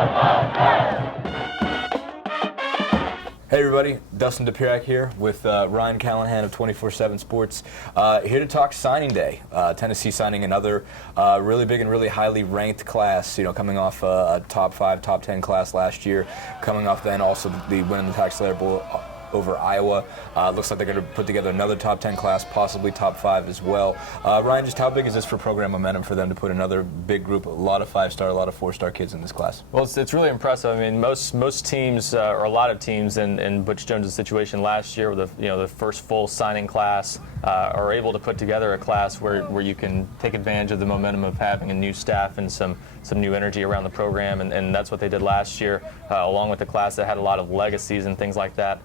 Hey everybody, Dustin Dopirak here with Ryan Callahan of 24/7 Sports, here to talk signing day. Tennessee signing another really big and really highly ranked class, coming off a top 5, top 10 class last year, coming off then also the win in the Tax Slayer Bowl over Iowa. Looks like they're going to put together another top 10 class, possibly top 5 as well. Ryan, just how big is this for program momentum for them to put another big group, a lot of 5-star, a lot of 4-star kids in this class? Well, it's really impressive. I mean, most teams, or a lot of teams in Butch Jones' situation last year, with the first full signing class, are able to put together a class where you can take advantage of the momentum of having a new staff and some new energy around the program, and that's what they did last year, along with the class that had a lot of legacies and things like that.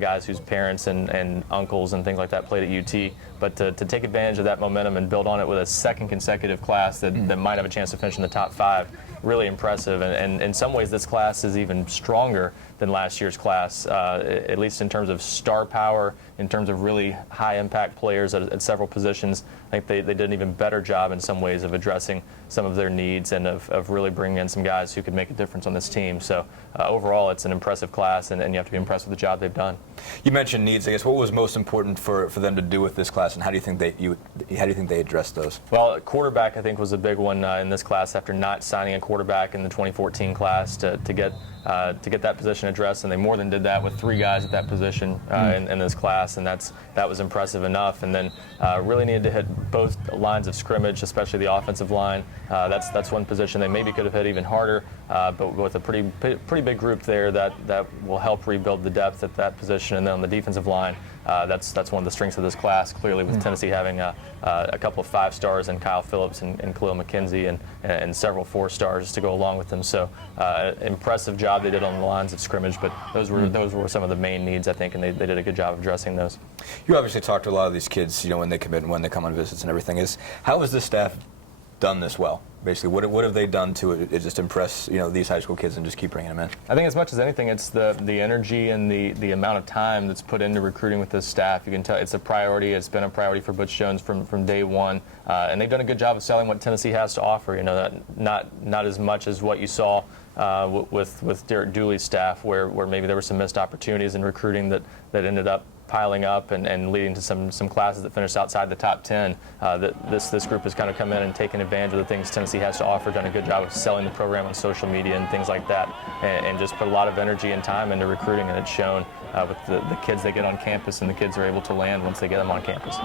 Guys whose parents and uncles and things like that played at UT. But to take advantage of that momentum and build on it with a second consecutive class that might have a chance to finish in the top 5, really impressive. And in some ways, this class is even stronger than last year's class, at least in terms of star power, in terms of really high-impact players at several positions. I think they did an even better job in some ways of addressing some of their needs and of really bringing in some guys who could make a difference on this team. So overall, it's an impressive class, and you have to be impressed with the job they've done. You mentioned needs. I guess what was most important for them to do with this class, and how do you think they addressed those? Well, quarterback I think was a big one in this class after not signing a quarterback in the 2014 class to get that position addressed, and they more than did that with 3 guys at that position in this class, and that was impressive enough. And then really needed to hit both lines of scrimmage, especially the offensive line. That's one position they maybe could have hit even harder, but with a pretty big group there that will help rebuild the depth at that position. And then on the defensive line, that's one of the strengths of this class, clearly, with Tennessee having a couple of 5-stars in Kyle Phillips and Khalil McKenzie and several 4-stars to go along with them. So impressive job they did on the lines of scrimmage, but those were some of the main needs, I think, and they did a good job of addressing those. You obviously talk to a lot of these kids, when they commit and when they come on visits and everything. How has this staff done this well? Basically, what have they done to just impress these high school kids and just keep bringing them in? I think as much as anything, it's the energy and the amount of time that's put into recruiting with this staff. You can tell it's a priority. It's been a priority for Butch Jones from day one, and they've done a good job of selling what Tennessee has to offer. That not as much as what you saw with Derek Dooley's staff, where maybe there were some missed opportunities in recruiting that ended up piling up and leading to some classes that finished outside the top 10. This group has kind of come in and taken advantage of the things Tennessee has to offer, done a good job of selling the program on social media and things like that, and just put a lot of energy and time into recruiting, and it's shown with the kids they get on campus and the kids are able to land once they get them on campus.